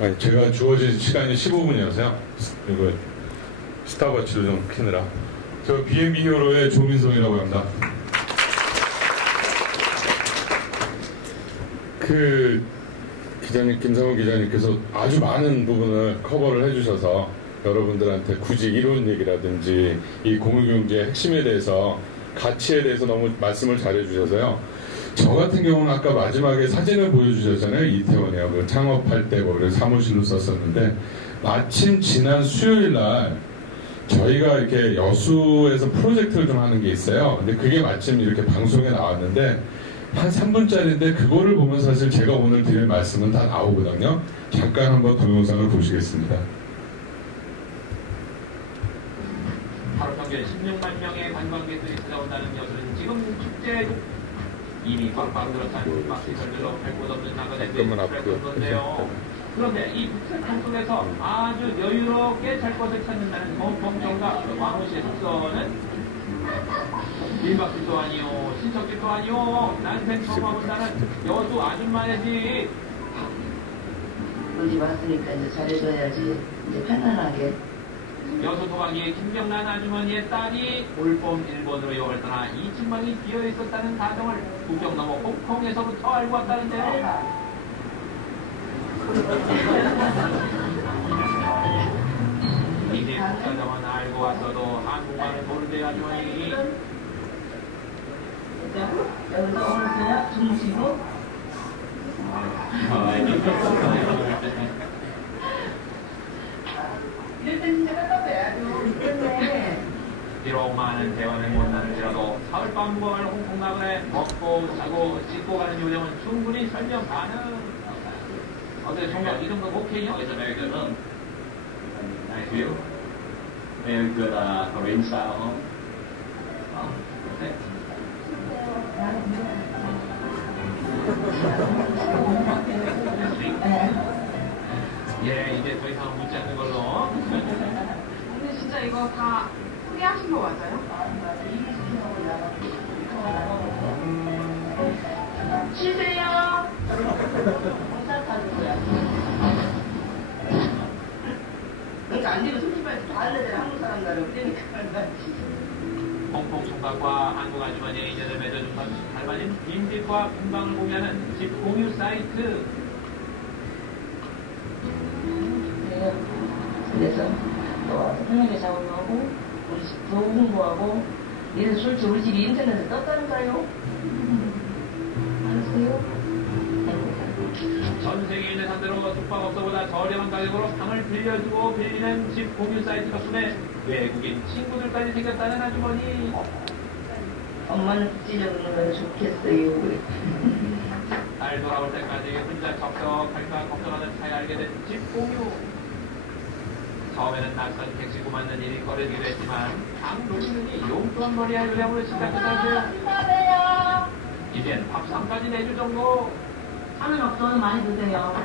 아니, 제가 주어진 시간이 15분이어서요. 이거 스탑워치를 좀 켜느라. 저 B&B 히어로의 조민성이라고 합니다. 그 기자님, 김상훈 기자님께서 아주 많은 부분을 커버를 해주셔서 여러분들한테 굳이 이론 얘기라든지 이 공유경제의 핵심에 대해서, 가치에 대해서 너무 말씀을 잘해주셔서요. 저 같은 경우는 아까 마지막에 사진을 보여주셨잖아요. 이태원이요. 그 창업할 때 뭐 사무실로 썼었는데, 마침 지난 수요일 날 저희가 이렇게 여수에서 프로젝트를 좀 하는 게 있어요. 근데 그게 마침 이렇게 방송에 나왔는데 한 3분짜리인데 그거를 보면 사실 제가 오늘 드릴 말씀은 다 나오거든요. 잠깐 한번 동영상을 보시겠습니다. 하루 평균 16만 명의 관광객들이 찾아온다는 여수는 지금 축제에도 이미 꽉꽉 들어찬 막시설들로 할 곳 없는 나그네들이 출몰했던 건데요. 그런데 이 북색한 속에서 아주 여유롭게 잘 곳을 찾는다는 범정과 왕우씨의 숙소는 1박 2일도 아니요, 신석집도 아니요, 난생 처음 와본다는 여수 아줌마네 집. 우리 왔으니까 이제 잘해줘야지. 이제 편안하게. 여수 도가니의 김경란 아주머니의 딸이 올봄 일본으로 여행을 떠나 이친망이 비어 있었다는 가정을 국경 넘어 홍콩에서부터 알고 왔다는데요. 이제 국가정은 알고 왔어도 한국말을 모르는 아주머니. 여기서 오늘서야 주무시고. 이럴 때 진짜 깜깜해요. 비록 많은 대화는 못 나눌지라도 사흘밤 무광을 홍콩 나그네 먹고 자고 씻고 가는 요령은 충분히 설명 가능. 어때 정말 이 정도 오케이요? It's a very good room. Nice view. Very good marine style home. Perfect. 예, 이제 더 이상 묻지 않는 걸로. 근데 진짜 이거 다 소개하신 거 맞아요? 쉬세요. 그러니까 안 되면 솔직히 다 알려줘요. 한국 사람들은. 그러니까 홍콩 총각과 한국 아주머니의 인연을 맺어준 닮아진 빈집과 빈방을 공유하는 집 공유 사이트. 그래서 또 와서 편하게 작업하고 우리 집도 홍보하고 이래서 솔직히 우리 집이 인터넷에 떴다니까요. 알았어요? 전 세계 있는 상대로 숙박업소보다 저렴한 가격으로 방을 빌려주고 빌리는 집 공유 사이트 덕분에 외국인 친구들까지 생겼다는 아주머니. 엄마는 찌려는 건 좋겠어요. 날 돌아올 때까지 혼자 적적할까 걱정하는 차에 알게 된 집 공유. 처음에는 낯선 택시고 맞는 일이 꺼려지기도 했지만 방 돌리느니 용돈 벌이할 요량으로 시작했다는데요. 이젠 밥상까지 내줄 정도. 하면 없어도 많이 드세요.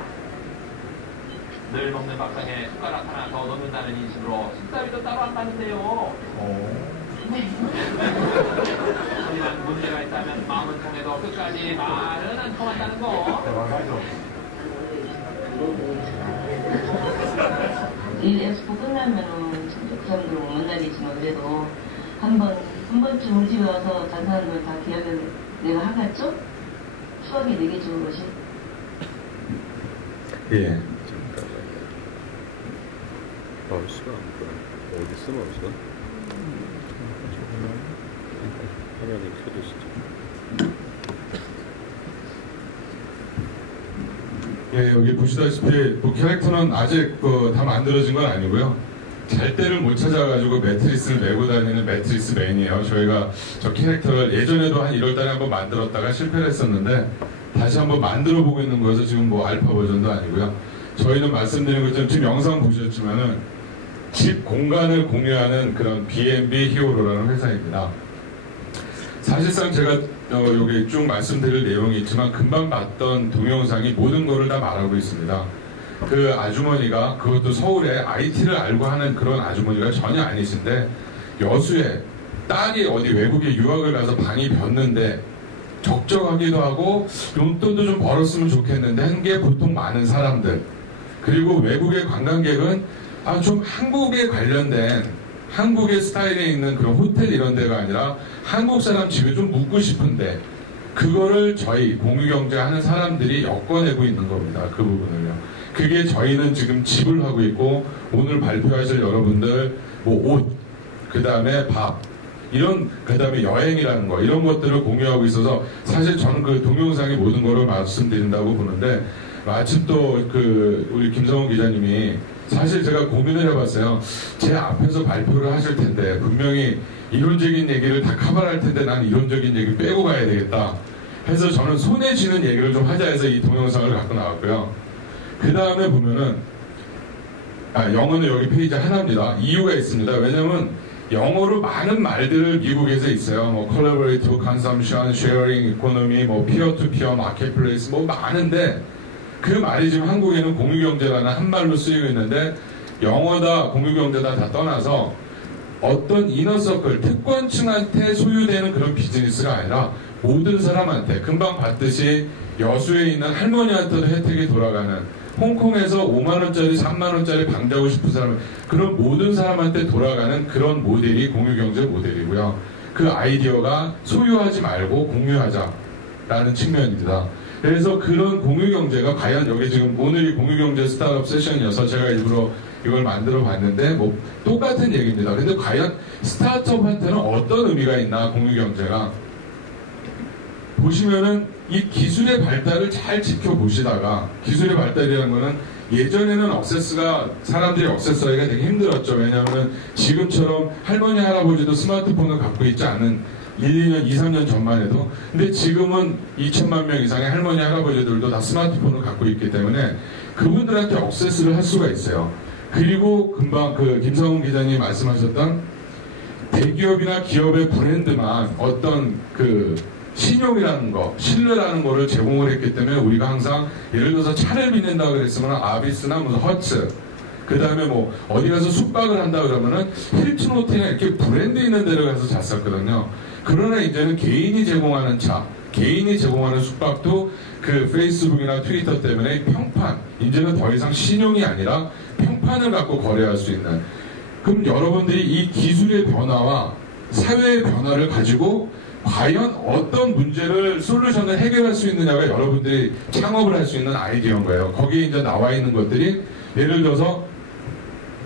늘 먹는 밥상에 숟가락 하나 더 넣는다는 인식으로 식사비도 따로 한다는데요. 하지만 문제가 있다면 마음은 통해도 끝까지 말은 안 통한다는 거. 이 엑스포 끝나면은 그 사람들 못 만나겠지만 그래도 한 번쯤 우리 집에 와서 다른 사람들 다 기억을 내가 하겠죠? 추억이 되게 좋은 것이. 예. 마우스가 안 보여. 어디 있어, 마우스가? 화면을 켜주시죠. 예, 여기 보시다시피 뭐 캐릭터는 아직 다 만들어진 건 아니고요. 잘 때를 못 찾아가지고 매트리스를 메고 다니는 매트리스 맨이에요. 저희가 저 캐릭터를 예전에도 한 1월달에 한번 만들었다가 실패를 했었는데 다시 한번 만들어 보고 있는 거여서 지금 뭐 알파 버전도 아니고요. 저희는 말씀드린 것처럼 지금 영상 보셨지만은 집 공간을 공유하는 그런 B&B 히어로라는 회사입니다. 사실상 제가 여기 쭉 말씀드릴 내용이 있지만 금방 봤던 동영상이 모든 거를 다 말하고 있습니다. 그 아주머니가 그것도 서울에 IT를 알고 하는 그런 아주머니가 전혀 아니신데 여수에 딸이 어디 외국에 유학을 가서 방이 볐는데 적적하기도 하고 용돈도 좀 벌었으면 좋겠는데 한 게 보통 많은 사람들 그리고 외국의 관광객은 좀 한국에 관련된 한국의 스타일에 있는 그런 호텔 이런 데가 아니라 한국 사람 집에 좀 묵고 싶은데 그거를 저희 공유경제 하는 사람들이 엮어내고 있는 겁니다. 그 부분을요. 그게 저희는 지금 집을 하고 있고 오늘 발표하실 여러분들 뭐 옷, 그 다음에 밥 이런 그 다음에 여행이라는 거 이런 것들을 공유하고 있어서 사실 저는 그 동영상의 모든 거를 말씀드린다고 보는데 마침 또 그 우리 김성훈 기자님이 사실 제가 고민을 해봤어요. 제 앞에서 발표를 하실 텐데 분명히 이론적인 얘기를 다 커버할 텐데 난 이론적인 얘기 빼고 가야 되겠다 해서 저는 손에 쥐는 얘기를 좀 하자 해서 이 동영상을 갖고 나왔고요. 그 다음에 보면은 영어는 여기 페이지 하나입니다. 이유가 있습니다. 왜냐면 영어로 많은 말들을 미국에서 있어요. 뭐 collaborative consumption, sharing economy, 뭐 peer-to-peer marketplace 뭐 많은데 그 말이 지금 한국에는 공유경제라는 한 말로 쓰이고 있는데 영어다 공유경제다 다 떠나서 어떤 이너서클 특권층한테 소유되는 그런 비즈니스가 아니라 모든 사람한테 금방 봤듯이 여수에 있는 할머니한테도 혜택이 돌아가는 홍콩에서 5만원짜리 3만원짜리 방 자고 싶은 사람 그런 모든 사람한테 돌아가는 그런 모델이 공유경제 모델이고요. 그 아이디어가 소유하지 말고 공유하자라는 측면입니다. 그래서 그런 공유경제가 과연 여기 지금 오늘이 공유경제 스타트업 세션이어서 제가 일부러 이걸 만들어 봤는데 뭐 똑같은 얘기입니다. 근데 과연 스타트업한테는 어떤 의미가 있나 공유경제가 보시면은 이 기술의 발달을 잘 지켜보시다가 기술의 발달이라는 거는 예전에는 억세스가 사람들이 억세스하기가 되게 힘들었죠. 왜냐하면 지금처럼 할머니 할아버지도 스마트폰을 갖고 있지 않은 1, 2년, 2, 3년 전만 해도 근데 지금은 2천만 명 이상의 할머니 할아버지들도 다 스마트폰을 갖고 있기 때문에 그분들한테 억세스를 할 수가 있어요. 그리고 금방 그 김성훈 기자님이 말씀하셨던 대기업이나 기업의 브랜드만 어떤 그 신용이라는 거, 신뢰라는 거를 제공을 했기 때문에 우리가 항상 예를 들어서 차를 빛낸다 그랬으면 아비스나 무슨 허츠 그 다음에 뭐 어디 가서 숙박을 한다 그러면은 힐튼 호텔이나 이렇게 브랜드 있는 데를 가서 잤었거든요. 그러나 이제는 개인이 제공하는 차, 개인이 제공하는 숙박도 그 페이스북이나 트위터 때문에 평판, 이제는 더 이상 신용이 아니라 평판을 갖고 거래할 수 있는 그럼 여러분들이 이 기술의 변화와 사회의 변화를 가지고 과연 어떤 문제를 솔루션을 해결할 수 있느냐가 여러분들이 창업을 할 수 있는 아이디어인 거예요. 거기에 이제 나와 있는 것들이 예를 들어서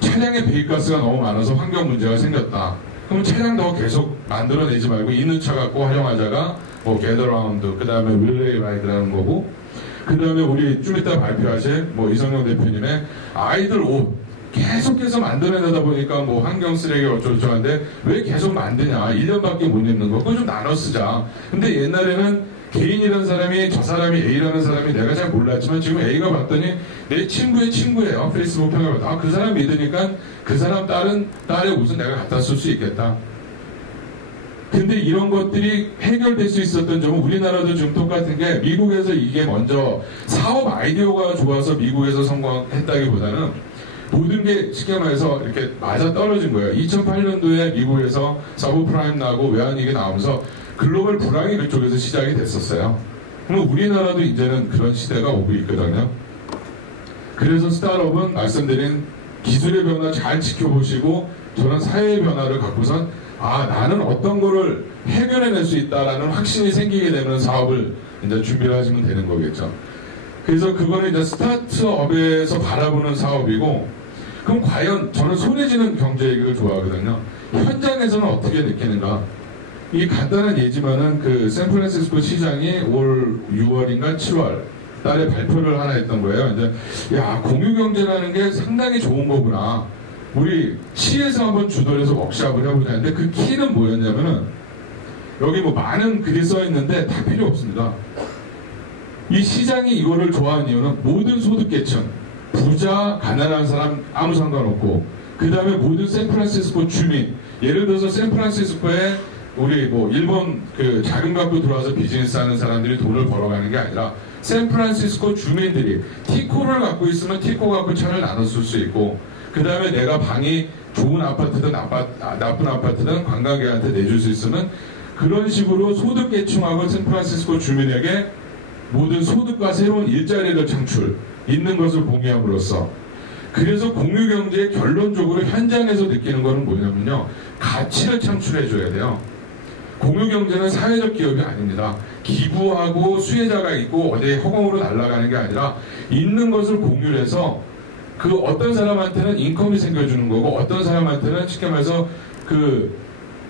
차량의 배기가스가 너무 많아서 환경 문제가 생겼다. 그럼 차량 더 계속 만들어내지 말고 있는 차 갖고 활용하자가 뭐 게더라운드, 그 다음에 릴레이 라이드라는 거고, 그 다음에 우리 좀 이따 발표하실 뭐 이성용 대표님의 아이들 옷 계속해서 만들어내다 보니까 뭐 환경 쓰레기 어쩌고저쩌고 하는데 왜 계속 만드냐 1년밖에 못 입는 거 그거 좀 나눠 쓰자. 근데 옛날에는 개인이라는 사람이 저 사람이 A라는 사람이 내가 잘 몰랐지만 지금 A가 봤더니 내 친구의 친구예요. 페이스북 평을 봤다. 그 사람 믿으니까 그 사람 딸의 옷은 내가 갖다 쓸 수 있겠다. 근데 이런 것들이 해결될 수 있었던 점은 우리나라도 지금 똑같은 게 미국에서 이게 먼저 사업 아이디어가 좋아서 미국에서 성공했다기보다는 모든 게 쉽게 말해서 이렇게 맞아 떨어진 거예요. 2008년도에 미국에서 서브프라임 나고 외환위기 나오면서 글로벌 불황이 그쪽에서 시작이 됐었어요. 그럼 우리나라도 이제는 그런 시대가 오고 있거든요. 그래서 스타트업은 말씀드린 기술의 변화 잘 지켜보시고 저런 사회의 변화를 갖고선 나는 어떤 거를 해결해낼 수 있다라는 확신이 생기게 되는 사업을 이제 준비를 하시면 되는 거겠죠. 그래서 그거는 이제 스타트업에서 바라보는 사업이고 그럼 과연 저는 손에 쥐는 경제 얘기를 좋아하거든요. 현장에서는 어떻게 느끼는가? 이 간단한 예지만은 그 샌프란시스코 시장이 올 6월인가 7월 달에 발표를 하나 했던 거예요. 이제 야 공유경제라는 게 상당히 좋은 거구나. 우리 시에서 한번 주도해서 워크샵을 해보자 했는데 그 키는 뭐였냐면은 여기 뭐 많은 글이 써 있는데 다 필요 없습니다. 이 시장이 이거를 좋아하는 이유는 모든 소득계층 부자, 가난한 사람 아무 상관없고 그 다음에 모든 샌프란시스코 주민 예를 들어서 샌프란시스코에 우리 뭐 일본 그 자금 갖고 들어와서 비즈니스 하는 사람들이 돈을 벌어가는 게 아니라 샌프란시스코 주민들이 티코를 갖고 있으면 티코 갖고 차를 나눠 쓸 수 있고 그 다음에 내가 방이 좋은 아파트든 나쁜 아파트든 관광객한테 내줄 수 있으면 그런 식으로 소득계층하고 샌프란시스코 주민에게 모든 소득과 새로운 일자리를 창출, 있는 것을 공유함으로써. 그래서 공유경제의 결론적으로 현장에서 느끼는 것은 뭐냐면요, 가치를 창출해줘야 돼요. 공유경제는 사회적 기업이 아닙니다. 기부하고 수혜자가 있고 어디에 허공으로 날아가는 게 아니라 있는 것을 공유해서 그 어떤 사람한테는 인컴이 생겨주는 거고 어떤 사람한테는 쉽게 말해서 그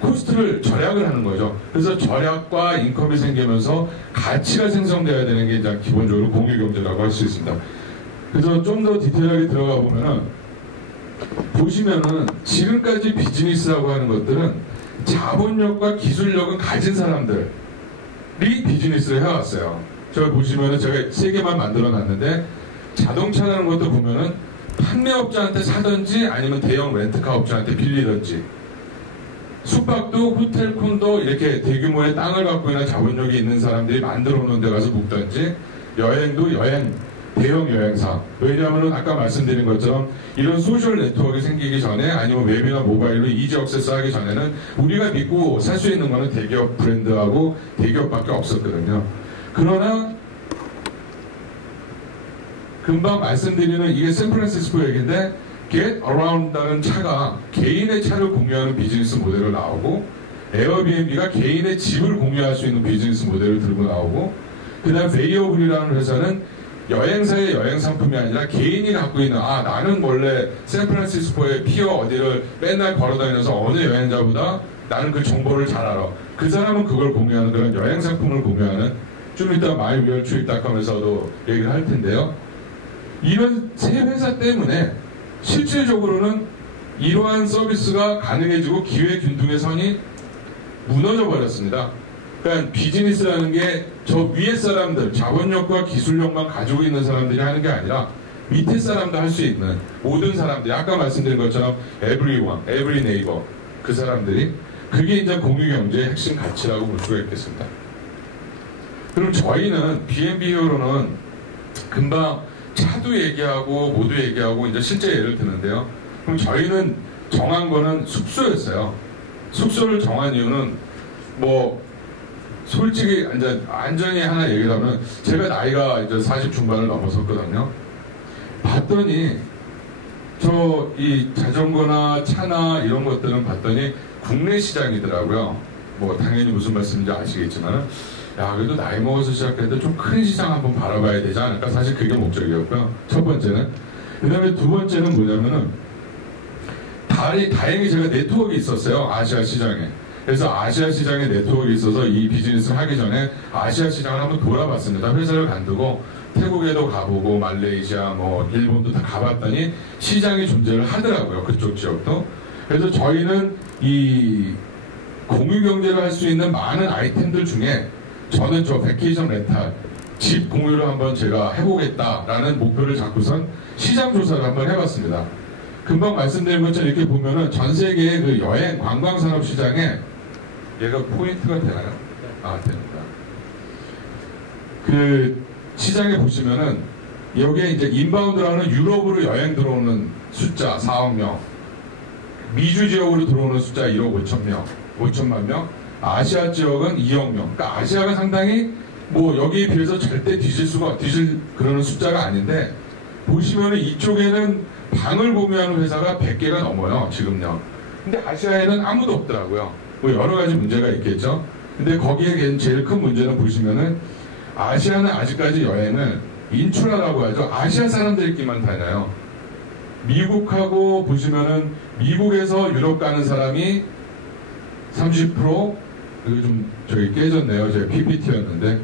코스트를 절약을 하는 거죠. 그래서 절약과 인컴이 생기면서 가치가 생성되어야 되는 게 이제 기본적으로 공유경제라고 할 수 있습니다. 그래서 좀 더 디테일하게 들어가 보면은 보시면은 지금까지 비즈니스라고 하는 것들은 자본력과 기술력은 가진 사람들이 비즈니스를 해왔어요. 제가 보시면은 제가 3개만 만들어 놨는데 자동차라는 것도 보면은 판매업자한테 사든지 아니면 대형 렌트카 업자한테 빌리든지, 숙박도 호텔 콘도 이렇게 대규모의 땅을 갖고 있는 자본력이 있는 사람들이 만들어 놓은 데 가서 묵든지, 여행도 대형 여행사. 왜냐하면 아까 말씀드린 것처럼 이런 소셜 네트워크가 생기기 전에 아니면 웹이나 모바일로 이지 액세스 하기 전에는 우리가 믿고 살 수 있는 거는 대기업 브랜드하고 대기업밖에 없었거든요. 그러나 금방 말씀드리는 이게 샌프란시스코 얘기인데 Get Around라는 차가 개인의 차를 공유하는 비즈니스 모델을 나오고, 에어비앤비가 개인의 집을 공유할 수 있는 비즈니스 모델을 들고 나오고, 그 다음 베이어블이라는 회사는 여행사의 여행 상품이 아니라 개인이 갖고 있는, 나는 원래 샌프란시스코의 피어 어디를 맨날 걸어다니면서 어느 여행자보다 나는 그 정보를 잘 알아. 그 사람은 그걸 공유하는 그런 여행 상품을 공유하는, 좀 이따 myweartrip.com에서도 얘기를 할 텐데요. 이런 세 회사 때문에 실질적으로는 이러한 서비스가 가능해지고 기회균등의 선이 무너져 버렸습니다. 그러니까 비즈니스라는 게 저 위에 사람들, 자본력과 기술력만 가지고 있는 사람들이 하는 게 아니라 밑에 사람도 할 수 있는 모든 사람들이, 아까 말씀드린 것처럼 everyone, every neighbor, 그 사람들이, 그게 이제 공유경제의 핵심 가치라고 볼 수가 있겠습니다. 그럼 저희는 B&B 히어로는 금방 차도 얘기하고 모두 얘기하고 이제 실제 예를 드는데요. 그럼 저희는 정한 거는 숙소였어요. 숙소를 정한 이유는 뭐 솔직히 이제 완전히 하나 얘기를 하면 제가 나이가 이제 40 중반을 넘어섰거든요. 봤더니 저 이 자전거나 차나 이런 것들은 봤더니 국내 시장이더라고요. 뭐 당연히 무슨 말씀인지 아시겠지만은, 야, 그래도 나이 먹어서 시작했는데 좀 큰 시장 한번 바라봐야 되지 않을까? 사실 그게 목적이었고요. 첫 번째는. 그 다음에 두 번째는 뭐냐면은, 다행히 제가 네트워크가 있었어요. 아시아 시장에. 그래서 아시아 시장에 네트워크가 있어서 이 비즈니스를 하기 전에 아시아 시장을 한번 돌아봤습니다. 회사를 간두고 태국에도 가보고 말레이시아, 뭐 일본도 다 가봤더니 시장이 존재를 하더라고요. 그쪽 지역도. 그래서 저희는 이 공유경제를 할 수 있는 많은 아이템들 중에 저는 저 베케이션 렌탈, 집 공유를 한번 제가 해보겠다라는 목표를 잡고선 시장 조사를 한번 해봤습니다. 금방 말씀드린 것처럼 이렇게 보면은 전 세계의 그 여행, 관광산업 시장에 얘가 포인트가 되나요? 됩니다. 그 시장에 보시면은 여기에 이제 인바운드라는 유럽으로 여행 들어오는 숫자 4억 명, 미주 지역으로 들어오는 숫자 1억 5천만 명, 아시아 지역은 2억 명. 그러니까 아시아가 상당히 뭐 여기에 비해서 절대 뒤질 그러는 숫자가 아닌데, 보시면은 이쪽에는 방을 공유하는 회사가 100개가 넘어요, 지금요. 근데 아시아에는 아무도 없더라고요. 뭐 여러 가지 문제가 있겠죠. 근데 거기에 제일 큰 문제는 보시면은 아시아는 아직까지 여행을 인출하라고 하죠. 아시아 사람들끼리만 다녀요. 미국하고 보시면은 미국에서 유럽 가는 사람이 30%, 이거 좀 저기 깨졌네요. 제 PPT였는데.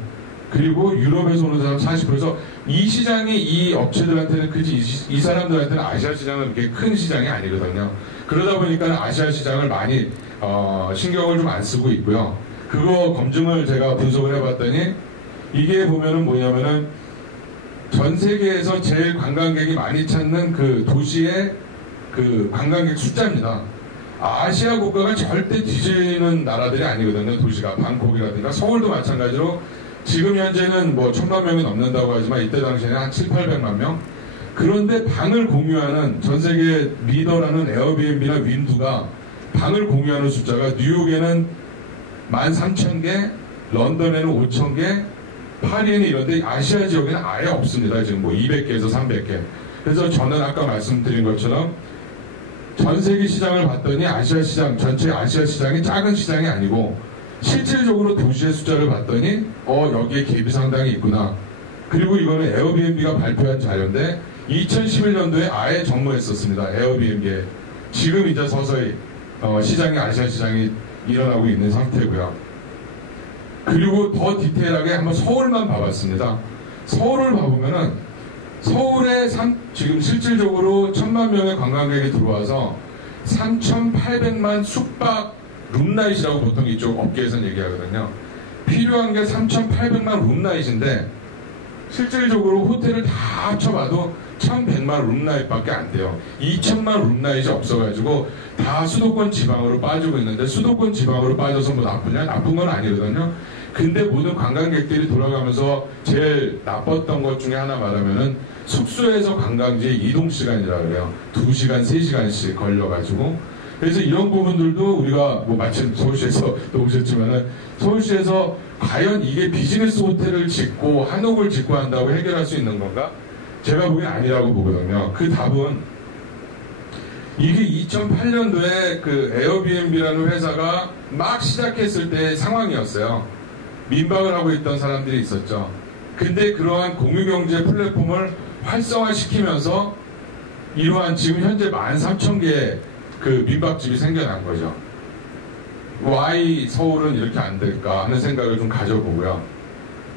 그리고 유럽에서 오는 사람 40%에서 이 시장이 이 업체들한테는 이 사람들한테는 아시아 시장은 그렇게 큰 시장이 아니거든요. 그러다 보니까 아시아 시장을 많이 신경을 좀 안 쓰고 있고요. 그거 검증을 제가 분석을 해봤더니 이게 보면은 뭐냐면은 전 세계에서 제일 관광객이 많이 찾는 그 도시의 그 관광객 숫자입니다. 아시아 국가가 절대 뒤지는 나라들이 아니거든요. 도시가 방콕이라든가 서울도 마찬가지로 지금 현재는 뭐 1000만 명이 넘는다고 하지만 이때 당시에는 한 700~800만 명. 그런데 방을 공유하는 전 세계 리더라는 에어비앤비나 윈두가 방을 공유하는 숫자가 뉴욕에는 13,000개, 런던에는 5,000개, 파리에는 이런데 아시아 지역에는 아예 없습니다. 지금 뭐 200개에서 300개. 그래서 저는 아까 말씀드린 것처럼 전 세계 시장을 봤더니 아시아 시장, 전체 아시아 시장이 작은 시장이 아니고 실질적으로 도시의 숫자를 봤더니 여기에 갭이 상당히 있구나. 그리고 이거는 에어비앤비가 발표한 자료인데 2011년도에 아예 정모했었습니다. 에어비앤비에. 지금 이제 서서히 시장이 아시아 시장이 일어나고 있는 상태고요. 그리고 더 디테일하게 한번 서울만 봐봤습니다. 서울을 봐보면은 서울에 지금 실질적으로 1000만 명의 관광객이 들어와서 3,800만 숙박 룸나잇이라고 보통 이쪽 업계에서는 얘기하거든요. 필요한 게 3,800만 룸나잇인데 실질적으로 호텔을 다 합쳐봐도 1,100만 룸나잇밖에 안 돼요. 2,000만 룸나잇이 없어가지고 다 수도권 지방으로 빠지고 있는데 수도권 지방으로 빠져서 뭐 나쁘냐? 나쁜 건 아니거든요. 근데 모든 관광객들이 돌아가면서 제일 나빴던 것 중에 하나 말하면은 숙소에서 관광지의 이동 시간이라고 그래요. 2시간, 3시간씩 걸려가지고. 그래서 이런 부분들도 우리가 뭐 마침 서울시에서 또 오셨지만은 서울시에서 과연 이게 비즈니스 호텔을 짓고 한옥을 짓고 한다고 해결할 수 있는 건가? 제가 보기엔 아니라고 보거든요. 그 답은 이게 2008년도에 그 에어비앤비라는 회사가 막 시작했을 때의 상황이었어요. 민박을 하고 있던 사람들이 있었죠. 근데 그러한 공유경제 플랫폼을 활성화시키면서 이러한 지금 현재 13,000개의 그 민박집이 생겨난 거죠. why 서울은 이렇게 안 될까 하는 생각을 좀 가져보고요.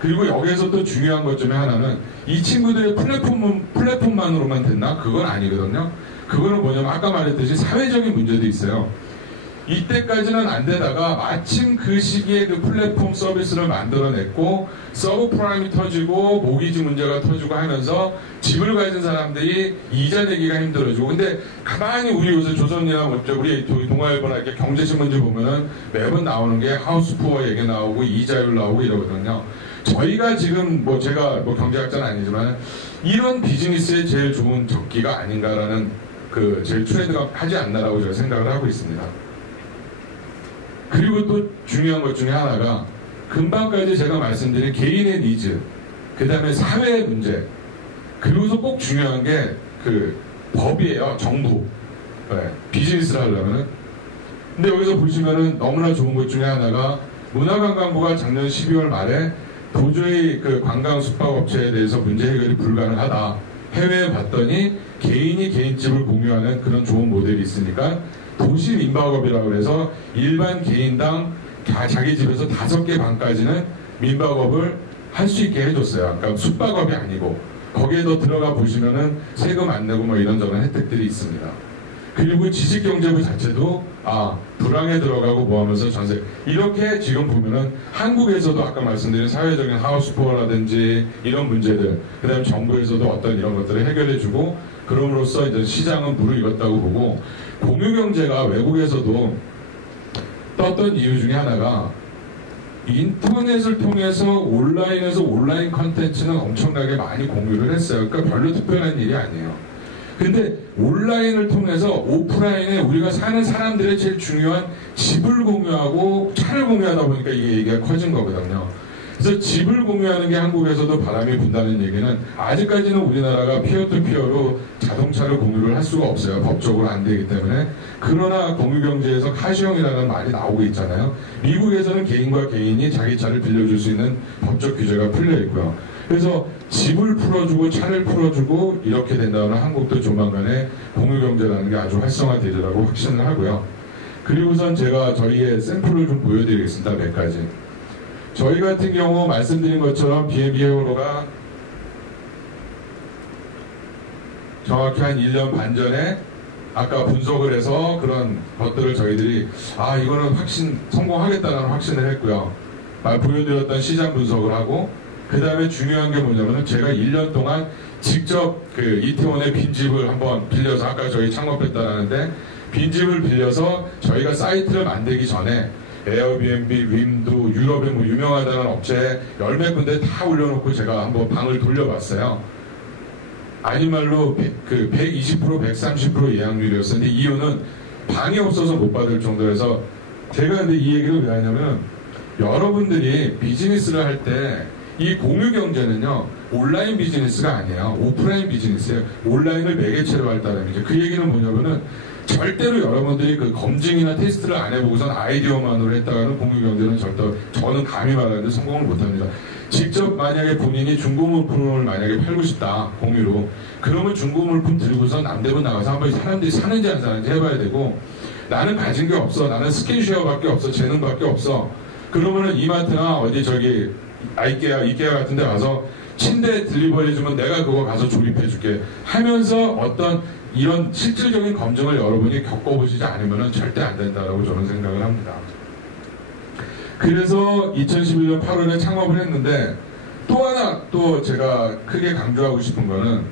그리고 여기에서 또 중요한 것 중에 하나는 이 친구들의 플랫폼만으로만 됐나? 그건 아니거든요. 그거는 뭐냐면 아까 말했듯이 사회적인 문제도 있어요. 이때까지는 안 되다가 마침 그 시기에 그 플랫폼 서비스를 만들어냈고 서브프라임이 터지고 모기지 문제가 터지고 하면서 집을 가진 사람들이 이자 내기가 힘들어지고 근데 가만히 우리 요새 조선이나 우리 동아일보나 이렇게 경제신문지 보면은 매번 나오는 게 하우스푸어 얘기 나오고 이자율 나오고 이러거든요. 저희가 지금 뭐 제가 뭐 경제학자는 아니지만 이런 비즈니스에 제일 좋은 적기가 아닌가라는 그 제일 트렌드가 하지 않나라고 제가 생각을 하고 있습니다. 그리고 또 중요한 것 중에 하나가 금방까지 제가 말씀드린 개인의 니즈, 그 다음에 사회의 문제, 그리고서 꼭 중요한 게 그 법이에요. 정부. 네, 비즈니스를 하려면은. 근데 여기서 보시면은 너무나 좋은 것 중에 하나가 문화관광부가 작년 12월 말에 도저히 그 관광 숙박업체에 대해서 문제 해결이 불가능하다. 해외에 봤더니 개인이 개인집을 공유하는 그런 좋은 모델이 있으니까 도시 민박업이라고 해서 일반 개인당 자기 집에서 5개 방까지는 민박업을 할 수 있게 해줬어요. 그러니까 숙박업이 아니고 거기에 더 들어가 보시면은 세금 안 내고 뭐 이런저런 혜택들이 있습니다. 그리고 지식경제부 자체도 불황에 들어가고 뭐 하면서 전세 이렇게 지금 보면은 한국에서도 아까 말씀드린 사회적인 하우스푸어라든지 이런 문제들 그 다음에 정부에서도 어떤 이런 것들을 해결해주고 그럼으로써 이제 시장은 무르익었다고 보고 공유경제가 외국에서도 떴던 이유 중에 하나가 인터넷을 통해서 온라인에서 온라인 컨텐츠는 엄청나게 많이 공유를 했어요. 그러니까 별로 특별한 일이 아니에요. 근데 온라인을 통해서 오프라인에 우리가 사는 사람들의 제일 중요한 집을 공유하고 차를 공유하다 보니까 이게 얘기가 커진 거거든요. 그래서 집을 공유하는 게 한국에서도 바람이 분다는 얘기는 아직까지는 우리나라가 피어투피어로 자동차를 공유를 할 수가 없어요. 법적으로 안 되기 때문에. 그러나 공유경제에서 카시형이라는 말이 나오고 있잖아요. 미국에서는 개인과 개인이 자기 차를 빌려줄 수 있는 법적 규제가 풀려 있고요. 그래서 집을 풀어주고 차를 풀어주고 이렇게 된다면 한국도 조만간에 공유경제라는 게 아주 활성화되리라고 확신을 하고요. 그리고선 제가 저희의 샘플을 좀 보여드리겠습니다. 몇 가지. 저희 같은 경우 말씀드린 것처럼 B&B 헤어로가 정확히 한 1년 반 전에 아까 분석을 해서 그런 것들을 저희들이 이거는 성공하겠다는 확신을 했고요. 보여드렸던 시장 분석을 하고 그 다음에 중요한 게 뭐냐면 제가 1년 동안 직접 그 이태원의 빈집을 한번 빌려서 아까 저희 창업했다라는데 빈집을 빌려서 저희가 사이트를 만들기 전에 에어비앤비, 윈도, 유럽에 뭐 유명하다는 업체에 열몇 군데 다 올려놓고 제가 한번 방을 돌려봤어요. 아닌 말로 120%, 130% 예약률이었어요. 근데 이유는 방이 없어서 못 받을 정도여서 제가 근데 이 얘기를 왜 하냐면 여러분들이 비즈니스를 할 때 이 공유경제는요, 온라인 비즈니스가 아니에요. 오프라인 비즈니스예요. 온라인을 매개체로 할 따름이죠. 그 얘기는 뭐냐면은 절대로 여러분들이 그 검증이나 테스트를 안 해보고선 아이디어만으로 했다가는 공유경제는 절대, 저는 감히 말하는데 성공을 못합니다. 직접 만약에 본인이 중고물품을 만약에 팔고 싶다, 공유로. 그러면 중고물품 들고서 남대문 나가서 한번 사람들이 사는지 안 사는지 해봐야 되고, 나는 가진 게 없어. 나는 스킨쉐어밖에 없어. 재능밖에 없어. 그러면은 이마트나 어디 저기 이케아 같은 데 가서 침대 딜리버리 해주면 내가 그거 가서 조립해줄게 하면서 어떤 이런 실질적인 검증을 여러분이 겪어보시지 않으면 절대 안 된다고 저는 생각을 합니다. 그래서 2011년 8월에 창업을 했는데 또 하나 또 제가 크게 강조하고 싶은 거는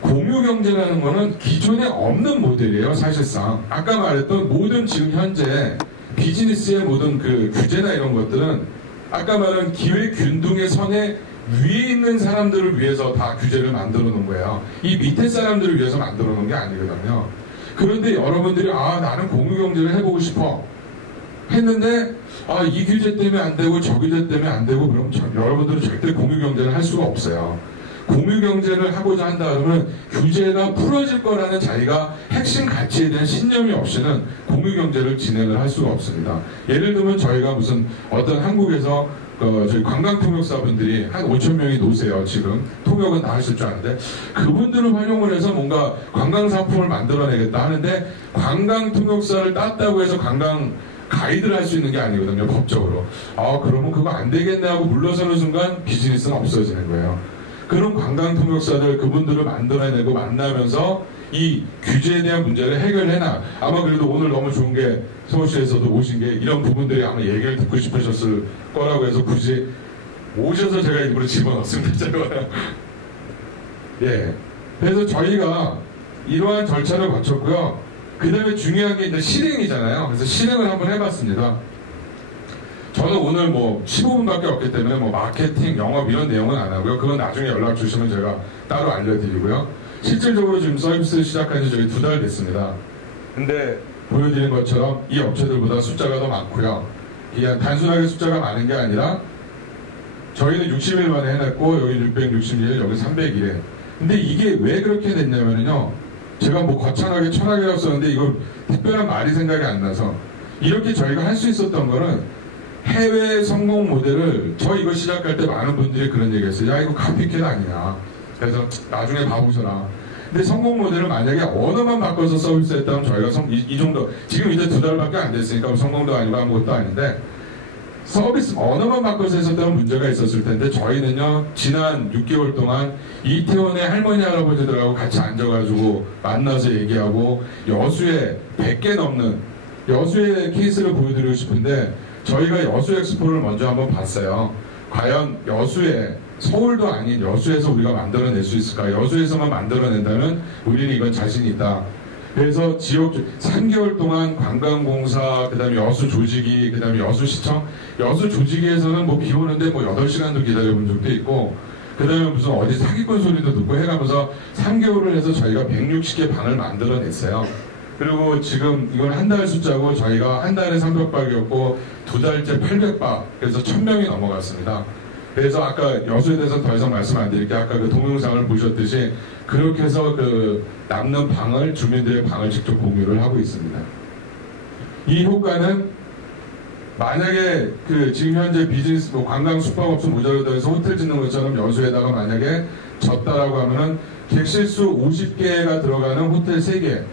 공유경제라는 거는 기존에 없는 모델이에요. 사실상 아까 말했던 모든 지금 현재 비즈니스의 모든 그 규제나 이런 것들은 아까 말한 기회균등의 선에 위에 있는 사람들을 위해서 다 규제를 만들어 놓은 거예요. 이 밑에 사람들을 위해서 만들어 놓은 게 아니거든요. 그런데 여러분들이 나는 공유경제를 해보고 싶어 했는데 이 규제 때문에 안 되고 저 규제 때문에 안 되고 그럼 여러분들은 절대 공유경제를 할 수가 없어요. 공유경제를 하고자 한다 그러면 규제가 풀어질 거라는 자기가 핵심 가치에 대한 신념이 없이는 공유경제를 진행을 할 수가 없습니다. 예를 들면 저희가 무슨 어떤 한국에서 저희 관광통역사분들이 한 5,000명이 노세요. 지금 통역은 다 하실 줄 아는데 그분들을 활용을 해서 뭔가 관광상품을 만들어내겠다 하는데 관광통역사를 땄다고 해서 관광 가이드를 할 수 있는 게 아니거든요. 법적으로. 그러면 그거 안 되겠네 하고 물러서는 순간 비즈니스는 없어지는 거예요. 그런 관광통역사들 그분들을 만들어내고 만나면서 이 규제에 대한 문제를 해결해나 아마 그래도 오늘 너무 좋은 게 서울시에서도 오신 게 이런 부분들이 아마 얘기를 듣고 싶으셨을 거라고 해서 굳이 오셔서 제가 일부러 집어넣습니다. 예. 그래서 저희가 이러한 절차를 거쳤고요. 그 다음에 중요한 게 이제 실행이잖아요. 그래서 실행을 한번 해봤습니다. 저는 오늘 15분밖에 없기 때문에 마케팅, 영업 이런 내용은 안 하고요. 그건 나중에 연락 주시면 제가 따로 알려드리고요. 실질적으로 지금 서비스 시작한 지 저희 2달 됐습니다. 근데 보여드린 것처럼 이 업체들보다 숫자가 더 많고요. 그냥 단순하게 숫자가 많은 게 아니라 저희는 60일 만에 해냈고 여기 660일, 여기 300일. 근데 이게 왜 그렇게 됐냐면요. 제가 거창하게 철학이라고 썼는데 이거 특별한 말이 생각이 안 나서 이렇게 저희가 할 수 있었던 거는 해외 성공 모델을 저 이거 시작할 때 많은 분들이 그런 얘기 했어요. 야 이거 카피캣 아니냐. 그래서 나중에 봐보셔라. 근데 성공 모델을 만약에 언어만 바꿔서 서비스했다면 저희가 이 정도 지금 이제 2달밖에 안 됐으니까 성공도 아니고 아무것도 아닌데 서비스 언어만 바꿔서 했었다면 문제가 있었을 텐데 저희는요 지난 6개월 동안 이태원의 할머니 할아버지들하고 같이 앉아가지고 만나서 얘기하고 여수에 100개 넘는 여수의 케이스를 보여드리고 싶은데 저희가 여수 엑스포를 먼저 한번 봤어요. 과연 여수에 서울도 아닌 여수에서 우리가 만들어낼 수 있을까? 여수에서만 만들어낸다면 우리는 이건 자신이 있다. 그래서 지역 3개월 동안 관광공사, 그 다음에 여수 조직이, 그 다음에 여수시청, 여수 조직에서는 비 오는데 8시간도 기다려본 적도 있고, 그 다음에 무슨 어디 사기꾼 소리도 듣고 해가면서 3개월을 해서 저희가 160개 방을 만들어냈어요. 그리고 지금 이건 한 달 숫자고 저희가 한 달에 300박이었고 2달째 800박, 그래서 1000명이 넘어갔습니다. 그래서 아까 여수에 대해서 더 이상 말씀 안 드릴게요. 아까 그 동영상을 보셨듯이 그렇게 해서 그 남는 방을, 주민들의 방을 직접 공유를 하고 있습니다. 이 효과는 만약에 그 지금 현재 비즈니스, 관광 숙박업소 모자라다 해서 호텔 짓는 것처럼 여수에다가 만약에 졌다라고 하면은 객실수 50개가 들어가는 호텔 3개,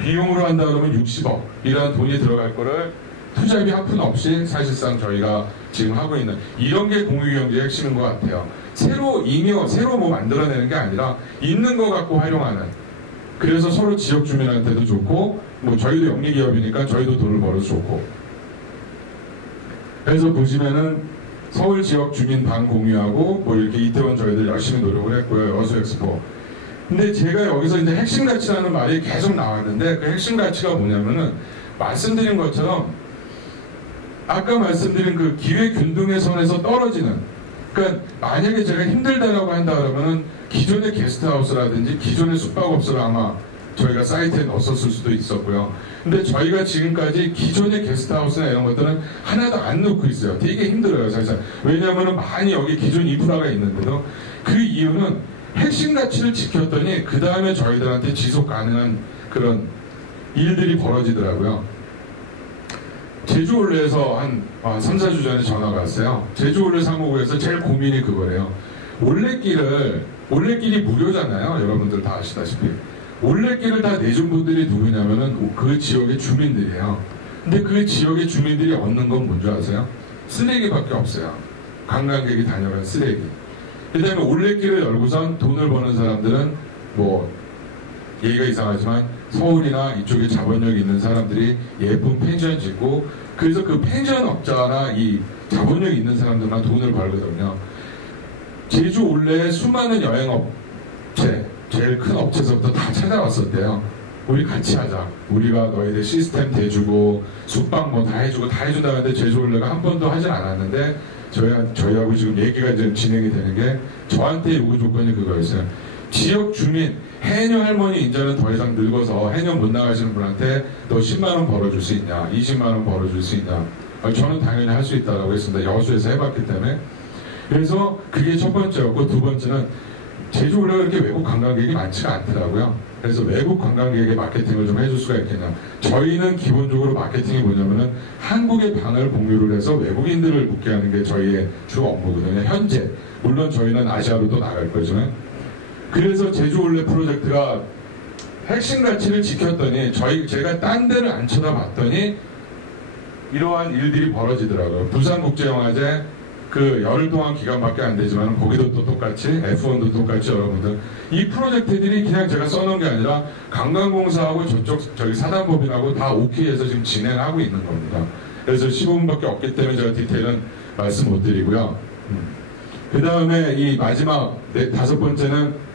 비용으로 한다 그러면 60억 이라는 돈이 들어갈 거를 투자비 한 푼 없이 사실상 저희가 지금 하고 있는 이런 게 공유경제의 핵심인 것 같아요. 새로 만들어내는 게 아니라 있는 거 갖고 활용하는. 그래서 서로 지역 주민한테도 좋고 저희도 영리기업이니까 저희도 돈을 벌어서 좋고. 그래서 보시면은 서울 지역 주민 방 공유하고 이렇게 이태원 저희들 열심히 노력을 했고요. 여수 엑스포. 근데 제가 여기서 이제 핵심 가치라는 말이 계속 나왔는데 그 핵심 가치가 뭐냐면은 말씀드린 것처럼 아까 말씀드린 그 기회균등의 선에서 떨어지는, 그러니까 만약에 제가 힘들다라고 한다 그러면은 기존의 게스트하우스라든지 기존의 숙박업소를 아마 저희가 사이트에 넣었을 수도 있었고요. 근데 저희가 지금까지 기존의 게스트하우스나 이런 것들은 하나도 안 넣고 있어요. 되게 힘들어요, 사실. 왜냐하면 많이 여기 기존 인프라가 있는데도 그 이유는 핵심 가치를 지켰더니 그 다음에 저희들한테 지속 가능한 그런 일들이 벌어지더라고요. 제주 올레에서 한 3, 4주 전에 전화가 왔어요. 제주 올레 사무국에서 제일 고민이 그거래요. 올레길이 무료잖아요. 여러분들 다 아시다시피. 올레길을 다 내준 분들이 누구냐면은 그 지역의 주민들이에요. 근데 그 지역의 주민들이 얻는 건 뭔지 아세요? 쓰레기밖에 없어요. 관광객이 다녀간 쓰레기. 그 다음에 올레길을 열고선 돈을 버는 사람들은 뭐 얘기가 이상하지만 서울이나 이쪽에 자본력이 있는 사람들이 예쁜 펜션 짓고 그래서 그 펜션 업자나 이 자본력이 있는 사람들만 돈을 벌거든요. 제주 올레에 수많은 여행업체, 제일 큰 업체에서부터 다 찾아왔었대요. 우리 같이 하자. 우리가 너희들 시스템 대주고 숙박 뭐 다 해주고 다 해준다고 하는데 제주 올레가 한 번도 하진 않았는데 저희하고 지금 얘기가 지금 진행이 되는 게 저한테 요구 조건이 그거였어요. 지역 주민, 해녀 할머니 이제는 더 이상 늙어서 해녀 못 나가시는 분한테 너 10만원 벌어줄 수 있냐, 20만원 벌어줄 수 있냐. 저는 당연히 할 수 있다고 했습니다. 여수에서 해봤기 때문에. 그래서 그게 첫 번째였고, 두 번째는 제주 올레가 그렇게 외국 관광객이 많지가 않더라고요. 그래서 외국 관광객에게 마케팅을 좀 해줄 수가 있겠냐. 저희는 기본적으로 마케팅이 뭐냐면은 한국의 방을 공유를 해서 외국인들을 묵게 하는 게 저희의 주 업무거든요. 현재. 물론 저희는 아시아로도 나갈 거지만. 그래서 제주 올레 프로젝트가 핵심 가치를 지켰더니 제가 딴 데를 안 쳐다봤더니 이러한 일들이 벌어지더라고요. 부산국제영화제 그 열흘 동안 기간밖에 안 되지만 거기도 또 똑같이 F1도 똑같이 여러분들 이 프로젝트들이 그냥 제가 써놓은 게 아니라 관광공사하고 저기 사단법인하고 다 OK해서 지금 진행하고 있는 겁니다. 그래서 15분밖에 없기 때문에 제가 디테일은 말씀 못 드리고요. 그 다음에 이 마지막 다섯 번째는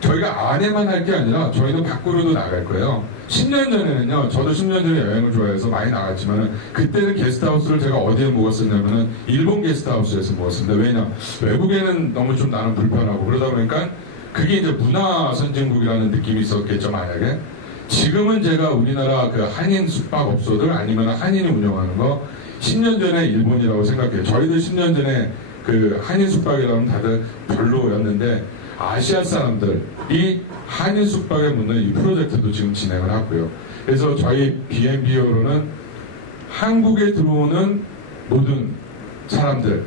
저희가 안에만 할 게 아니라 저희도 밖으로도 나갈 거예요. 10년 전에는요, 저도 10년 전에 여행을 좋아해서 많이 나갔지만 그때는 게스트하우스를 제가 어디에 묵었었냐면은 일본 게스트하우스에서 묵었습니다. 왜냐? 외국에는 너무 좀 나는 불편하고 그러다 보니까 그게 이제 문화 선진국이라는 느낌이 있었겠죠, 만약에. 지금은 제가 우리나라 그 한인 숙박업소들 아니면 한인이 운영하는 거 10년 전에 일본이라고 생각해요. 저희들 10년 전에 그 한인 숙박이라면 다들 별로였는데 아시아 사람들이 한인 숙박에 묻는 이 프로젝트도 지금 진행을 하고요. 그래서 저희 B&B로는 한국에 들어오는 모든 사람들을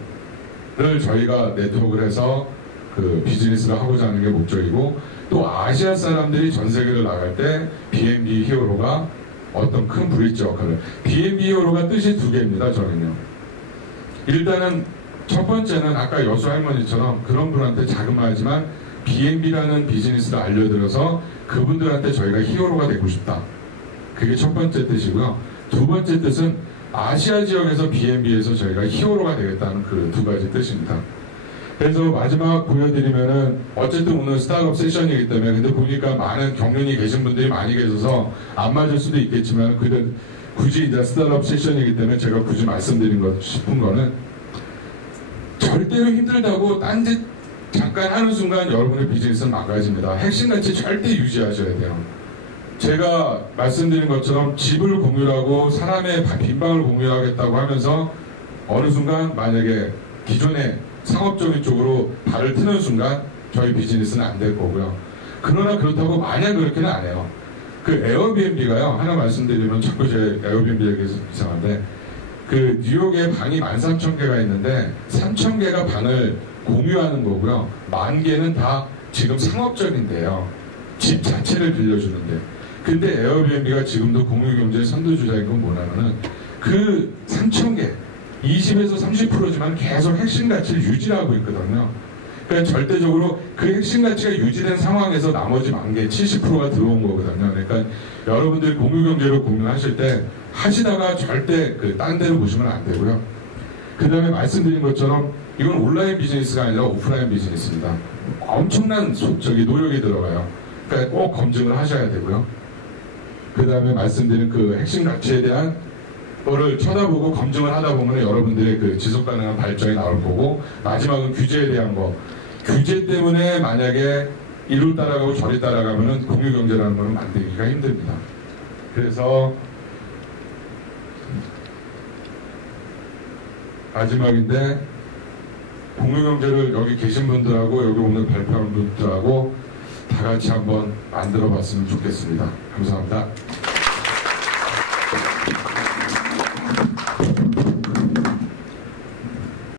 저희가 네트워크를 해서 그 비즈니스를 하고자 하는 게 목적이고 또 아시아 사람들이 전 세계를 나갈 때 B&B 히어로가 어떤 큰 브릿지 역할을 B&B 히어로가 뜻이 두 개입니다. 저는요. 일단은 첫 번째는 아까 여수 할머니처럼 그런 분한테 자그마하지만 B&B라는 비즈니스를 알려드려서 그분들한테 저희가 히어로가 되고 싶다. 그게 첫 번째 뜻이고요. 두 번째 뜻은 아시아 지역에서 B&B에서 저희가 히어로가 되겠다는 그 두 가지 뜻입니다. 그래서 마지막 보여드리면은 어쨌든 오늘 스타트업 세션이기 때문에 근데 보니까 많은 경륜이 계신 분들이 많이 계셔서 안 맞을 수도 있겠지만 그래도 굳이 이제 스타트업 세션이기 때문에 제가 굳이 말씀드린 싶은 거는 절대로 힘들다고 딴짓 잠깐 하는 순간 여러분의 비즈니스는 망가집니다. 핵심 가치 절대 유지하셔야 돼요. 제가 말씀드린 것처럼 집을 공유하고 사람의 빈방을 공유하겠다고 하면서 어느 순간 만약에 기존의 상업적인 쪽으로 발을 트는 순간 저희 비즈니스는 안 될 거고요. 그러나 그렇다고 만약 그렇게는 안 해요. 그 에어비앤비가요. 하나 말씀드리면 자꾸 제 에어비앤비 얘기해서 이상한데 그 뉴욕에 방이 13,000개가 있는데 3,000개가 방을 공유하는 거고요. 10,000개는 다 지금 상업적인데요. 집 자체를 빌려주는데. 근데 에어비앤비가 지금도 공유경제 선두주자인 건 뭐냐면은 그 3,000개 20에서 30%지만 계속 핵심 가치를 유지하고 있거든요. 그러니까 절대적으로 그 핵심 가치가 유지된 상황에서 나머지 10,000개 70%가 들어온 거거든요. 그러니까 여러분들이 공유경제로 공유하실 때 하시다가 절대 그 딴 데로 보시면 안 되고요. 그 다음에 말씀드린 것처럼 이건 온라인 비즈니스가 아니라 오프라인 비즈니스입니다. 엄청난 노력이 들어가요. 그러니까 꼭 검증을 하셔야 되고요. 그 다음에 말씀드린 그 핵심 가치에 대한 거를 쳐다보고 검증을 하다 보면 여러분들의 그 지속 가능한 발전이 나올 거고 마지막은 규제에 대한 거. 규제 때문에 만약에 이를 따라가고 저리 따라가면은 공유경제라는 거는 만들기가 힘듭니다. 그래서 마지막인데 공유경제를 여기 계신 분들하고 여기 오늘 발표한 분들하고 다 같이 한번 만들어 봤으면 좋겠습니다. 감사합니다.